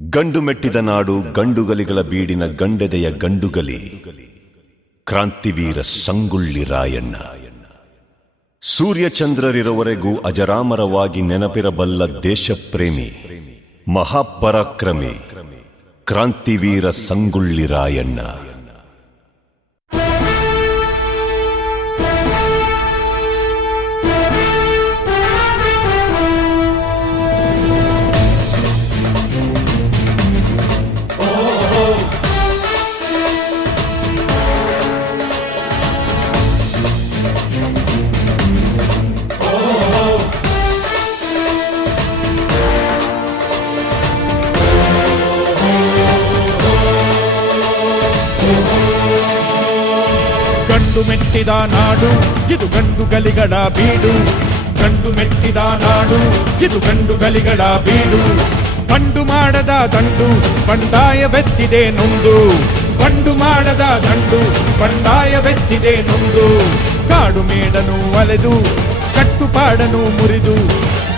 ಗಂಡು ಮೆಟ್ಟಿದ ನಾಡು ಗಂಡುಗಲಿಗಳ ಬೀಡಿನ ಗಂಡೆದೆಯ ಗಂಡುಗಲಿ ಕ್ರಾಂತಿವೀರ ಸಂಗೊಳ್ಳಿ ರಾಯಣ್ಣ. ಸೂರ್ಯಚಂದ್ರರಿರುವವರೆಗೂ ಅಜರಾಮರವಾಗಿ ನೆನಪಿರಬಲ್ಲ ದೇಶಪ್ರೇಮಿ ಮಹಾಪರಾಕ್ರಮಿ ಕ್ರಾಂತಿವೀರ ಸಂಗೊಳ್ಳಿ ರಾಯಣ್ಣ. ಗಂಡು ಮೆಟ್ಟಿದ ನಾಡು ಇದು ಗಂಡುಗಲಿಗಳ ಬೀಡು. ಗಂಡು ಮೆಟ್ಟಿದ ನಾಡು ಇದು ಗಂಡುಗಲಿಗಳ ಬೀಡು. ಬಂಡು ಮಾಡದ ದಂಡು ಬಂಡಾಯವೆತ್ತಿದೆ ನೊಂದು. ಬಂಡು ಮಾಡದ ದಂಡು ಬಂಡಾಯವೆತ್ತಿದೆ ನೊಂದು. ಕಾಡು ಮೇಡನು ಅಲೆದು ಕಟ್ಟುಪಾಡನು ಮುರಿದು.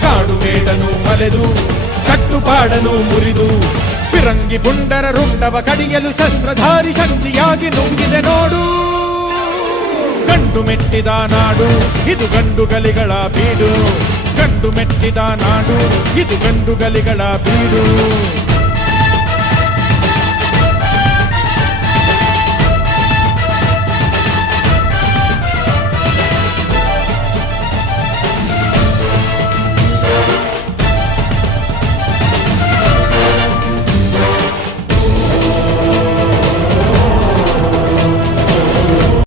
ಕಾಡು ಮೇಡನು ಅಲೆದು ಕಟ್ಟುಪಾಡನು ಮುರಿದು. ಫಿರಂಗಿ ಪುಂಡರ ರುಂಡವ ಕಡಿಯಲು ಶಸ್ತ್ರಧಾರಿ ಶಕ್ತಿಯಾಗಿ ನುಂಗಿದೆ ನೋಡು. ಗಂಡು ಮೆಟ್ಟಿದ ನಾಡು ಇದು ಗಂಡುಗಲಿಗಳ ಬೀಡು. ಗಂಡು ಮೆಟ್ಟಿದ ನಾಡು ಇದು ಗಂಡುಗಲಿಗಳ ಬೀಡು.